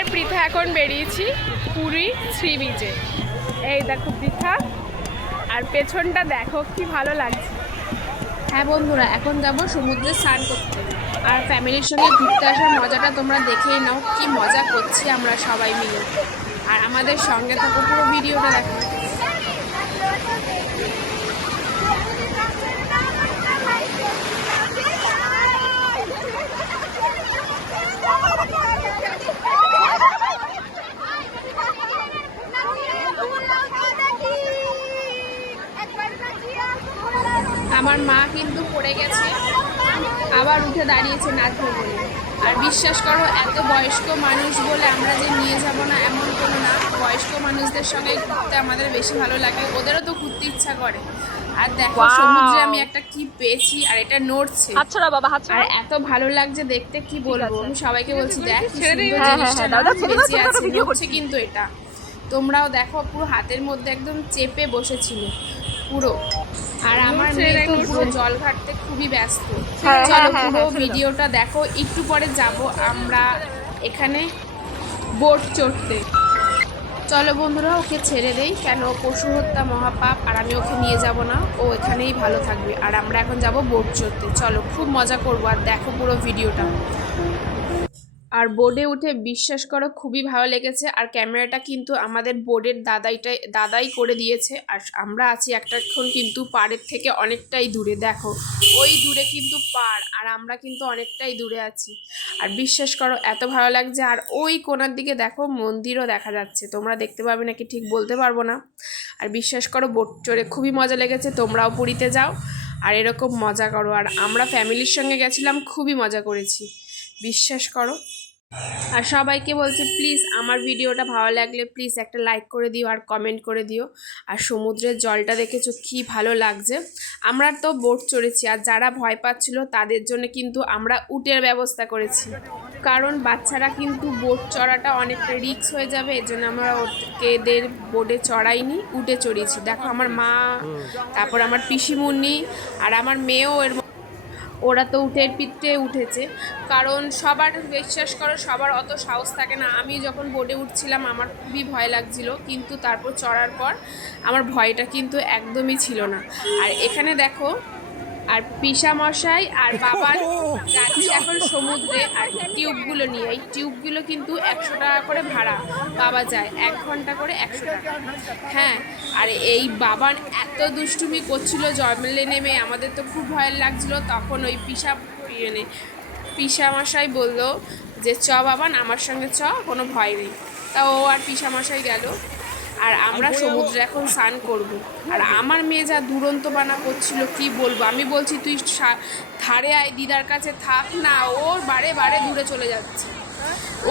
আর পৃথা এখন বেরিয়েছি পুরী শ্রী বিচে এই দেখো পৃথা আর পেছনটা দেখো কি ভালো লাগছে। হ্যাঁ বন্ধুরা এখন যাব সমুদ্রে স্নান করতে। আর ফ্যামিলির সঙ্গে ঘুরতে আসার মজাটা তোমরা দেখেই নাও কি মজা করছি আমরা সবাই মিলে। আর আমাদের সঙ্গে থাকো পুরো ভিডিওটা দেখো। আমার মা কিন্তু পড়ে গেছে আবার উঠে দাঁড়িয়েছে নাচবে বলে। আর বিশ্বাস করো এত বয়স্ক মানুষ বলে আমরা যে নিয়ে যাব না এমন কোনো না। বয়স্ক মানুষদের সঙ্গে ঘুরতে আমাদের বেশি ভালো লাগে ওদেরও তো ঘুরতে ইচ্ছা করে। আর দেখো! সমুদ্রে আমি একটা কি পেয়েছি আর এটা নড়ছে। ছড়া বাবা আর এত ভালো লাগছে দেখতে কি বলব? আমি সবাইকে বলছি দেখ। সুন্দর হ্যাঁ, জিনিসটা হ্যাঁ, বেঁচে আছে নড়ছে কিন্তু এটা। তোমরাও দেখো পুরো হাতের মধ্যে একদম চেপে বসেছিল। পুরো। আর আমার মেয়ে তো পুরো জল ঘাটতে খুবই ব্যস্ত। হ্যাঁ, চলো হ্যাঁ, পুরো হ্যাঁ, ভিডিওটা দেখো। একটু পরে যাব আমরা এখানে বোট চড়তে। চলো বন্ধুরা ওকে ছেড়ে দেই। কেন? পশু হত্যা মহাপাপ আর আমি ওকে নিয়ে যাব না। ও এখানেই ভালো থাকবে। আর আমরা এখন যাব বোট চড়তে। চলো খুব মজা করব। আর দেখো পুরো ভিডিওটা। আর বোর্ডে উঠে বিশ্বাস করো খুবই ভালো লেগেছে। আর ক্যামেরাটা কিন্তু আমাদের বোর্ডের দাদাইটাই, দাদাই করে দিয়েছে। আর আমরা আছি একটাক্ষণ কিন্তু পাড়ের থেকে অনেকটাই দূরে, দেখো। ওই দূরে কিন্তু পাড়, আর আমরা কিন্তু অনেকটাই দূরে আছি। আর বিশ্বাস করো, এত ভালো লাগছে। আর ওই কোনার দিকে দেখো, মন্দিরও দেখা যাচ্ছে। তোমরা দেখতে পাবে নাকি, ঠিক বলতে পারব না। আর বিশ্বাস করো বোট চড়ে খুবই মজা লেগেছে। তোমরাও পুরীতে যাও। আর এরকম মজা করো। আর আমরা ফ্যামিলির সঙ্গে গেছিলাম, খুবই মজা করেছি। বিশ্বাস করো। আর সবাইকে বলছে প্লিজ আমার ভিডিওটা ভালো লাগলে প্লিজ একটা লাইক করে দিও আর কমেন্ট করে দিও। আর সমুদ্রের জলটা দেখেছ কি ভালো লাগছে। আমরা তো বোট চড়েছি আর যারা ভয় পাচ্ছিল তাদের জন্য কিন্তু আমরা উটের ব্যবস্থা করেছি। কারণ বাচ্চারা কিন্তু বোট চড়াটা অনেকটা রিস্ক হয়ে যাবে এর জন্য আমরা ওদেরকেদের বোটে চড়াইনি উটে চড়িয়েছি। দেখো আমার মা তারপর আমার পিসিমুন্নি আর আমার মেয়েও এর ওরা তো উঠে পিঠে উঠেছে। কারণ সবার বিশ্বাস করো, সবার অত সাহস থাকে না। আমি যখন বোর্ডে উঠছিলাম, আমার খুবই ভয় লাগছিল। কিন্তু তারপর চড়ার পর আমার ভয়টা কিন্তু একদমই ছিল না। আর এখানে দেখো আর পিসা মশাই আর বাবার যাচ্ছে এখন সমুদ্রে আর টিউবগুলো নিয়ে এই টিউবগুলো কিন্তু একশো টাকা করে ভাড়া। বাবা যায় এক ঘণ্টা করে একশো টাকা। হ্যাঁ আর এই বাবার এত দুষ্টুমি করছিল জয়মেলে নেমে আমাদের তো খুব ভয় লাগছিল। তখন ওই পিসা মানে পিসা মশাই বলল যে চ বাবান আমার সঙ্গে চ কোনো ভয় নেই। তা ও আর পিসা মশাই গেল। আর আমরা সমুদ্রে এখন স্নান করব। আর আমার মেয়ে যা দুরন্ত বানা করছিল কি বলব? আমি বলছি তুই ধারে আয় দিদার কাছে থাক না ও বারে বারে দূরে চলে যাচ্ছে।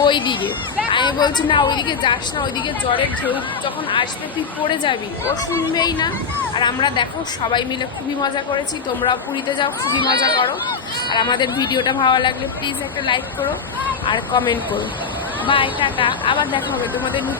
ওই দিকে আমি বলছি না ওইদিকে যাস না ওইদিকে জ্বরের ঢেউ যখন আসবে তুই পড়ে যাবি। ও শুনবেই না। আর আমরা দেখো সবাই মিলে খুবই মজা করেছি। তোমরাও পুরীতে যাও খুবই মজা করো। আর আমাদের ভিডিওটা ভালো লাগলে প্লিজ একটা লাইক করো আর কমেন্ট করো। Bye tata. আবার দেখা হবে তোমাদের নতুন